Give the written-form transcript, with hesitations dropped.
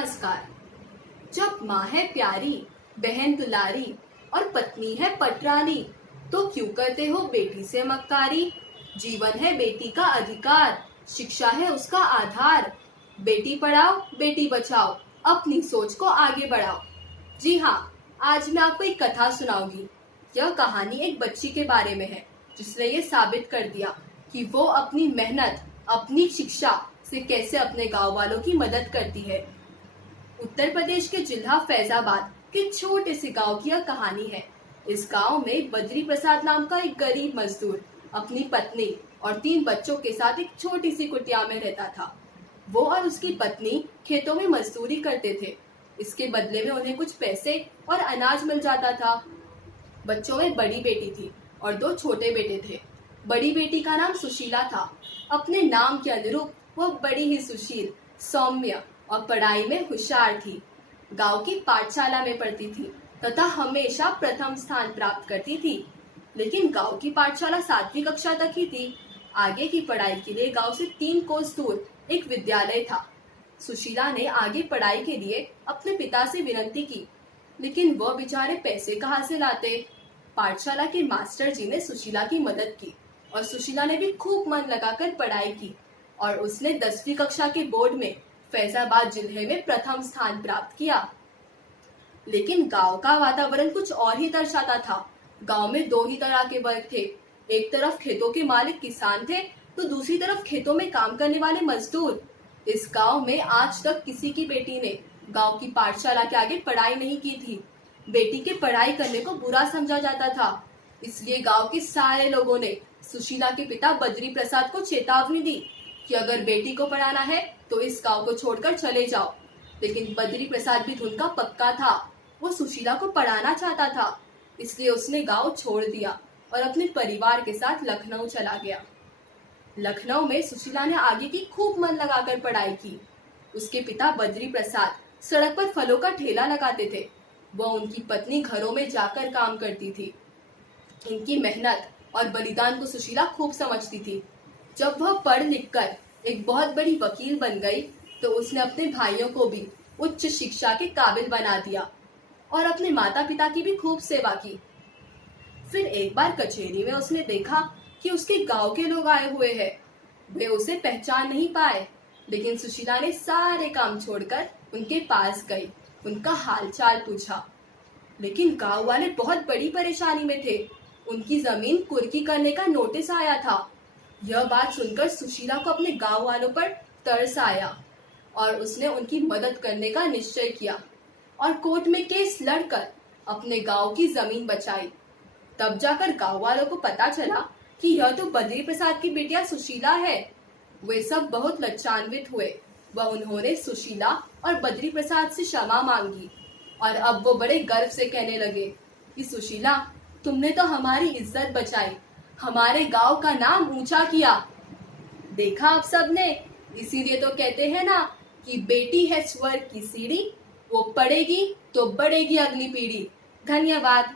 नमस्कार। जब माँ है प्यारी, बहन दुलारी और पत्नी है पटरानी, तो क्यों करते हो बेटी से मक्कारी। जीवन है बेटी का अधिकार, शिक्षा है उसका आधार। बेटी पढ़ाओ बेटी बचाओ, अपनी सोच को आगे बढ़ाओ। जी हाँ, आज मैं आपको एक कथा सुनाऊंगी। यह कहानी एक बच्ची के बारे में है जिसने ये साबित कर दिया कि वो अपनी मेहनत, अपनी शिक्षा से कैसे अपने गांव वालों की मदद करती है। उत्तर प्रदेश के जिला फैजाबाद के छोटे से गांव की यह कहानी है। इस गांव में बद्री प्रसाद नाम का एक गरीब मजदूर अपनी पत्नी और 3 बच्चों के साथ एक छोटी सी कुटिया में रहता था। वो और उसकी पत्नी खेतों में मजदूरी करते थे। इसके बदले में उन्हें कुछ पैसे और अनाज मिल जाता था। बच्चों में बड़ी बेटी थी और 2 छोटे बेटे थे। बड़ी बेटी का नाम सुशीला था। अपने नाम के अनुरूप वो बड़ी ही सुशील, सौम्य और पढ़ाई में होशियार थी। गांव की पाठशाला में पढ़ती थी तथा हमेशा प्रथम स्थान प्राप्त करती थी। लेकिन गांव की पाठशाला 7वीं कक्षा तक ही थी। आगे की पढ़ाई के लिए गांव से 3 कोस दूर एक विद्यालय था। सुशीला ने आगे पढ़ाई के लिए अपने पिता से विनती की, लेकिन वह बेचारे पैसे कहाँ से लाते। पाठशाला के मास्टर जी ने सुशीला की मदद की और सुशीला ने भी खूब मन लगाकर पढ़ाई की और उसने 10वीं कक्षा के बोर्ड में फैजाबाद जिले में प्रथम स्थान प्राप्त किया। लेकिन गांव का वातावरण कुछ और ही दर्शाता था। गांव में 2 ही तरह के वर्ग थे। एक तरफ खेतों के मालिक किसान थे, तो दूसरी तरफ खेतों में काम करने वाले मजदूर। इस गांव में आज तक किसी की बेटी ने गांव की पाठशाला के आगे पढ़ाई नहीं की थी। बेटी के पढ़ाई करने को बुरा समझा जाता था। इसलिए गांव के सारे लोगों ने सुशीला के पिता बद्री प्रसाद को चेतावनी दी कि अगर बेटी को पढ़ाना है तो इस गांव को छोड़कर चले जाओ। लेकिन बद्री प्रसाद भी धुन का पक्का था। वो सुशीला को पढ़ाना चाहता था, इसलिए उसने गांव छोड़ दिया और अपने परिवार के साथ लखनऊ चला गया। लखनऊ में सुशीला ने आगे की खूब मन लगाकर पढ़ाई की। उसके पिता बद्री प्रसाद सड़क पर फलों का ठेला लगाते थे। वह उनकी पत्नी घरों में जाकर काम करती थी। इनकी मेहनत और बलिदान को सुशीला खूब समझती थी। जब वह पढ़ लिख कर एक बहुत बड़ी वकील बन गई तो उसने अपने भाइयों को भी उच्च शिक्षा के काबिल बना दिया और अपने माता पिता की भी खूब सेवा की। फिर एक बार कचहरी में उसने देखा कि उसके गांव के लोग आए हुए हैं। वे उसे पहचान नहीं पाए, लेकिन सुशीला ने सारे काम छोड़कर उनके पास गई, उनका हालचाल पूछा। लेकिन गांव वाले बहुत बड़ी परेशानी में थे। उनकी जमीन कुर्की करने का नोटिस आया था। यह बात सुनकर सुशीला को अपने गांव वालों पर तरस आया और उसने उनकी मदद करने का निश्चय किया और कोर्ट में केस लड़कर अपने गांव की जमीन बचाई। तब जाकर गांव वालों को पता चला कि यह तो बद्री प्रसाद की बिटिया सुशीला है। वे सब बहुत लज्जान्वित हुए। वह उन्होंने सुशीला और बद्री प्रसाद से क्षमा मांगी और अब वो बड़े गर्व से कहने लगे कि सुशीला, तुमने तो हमारी इज्जत बचाई, हमारे गांव का नाम ऊंचा किया। देखा आप सबने, इसीलिए तो कहते हैं ना कि बेटी है स्वर्ग की सीढ़ी, वो पढ़ेगी तो बढ़ेगी अगली पीढ़ी। धन्यवाद।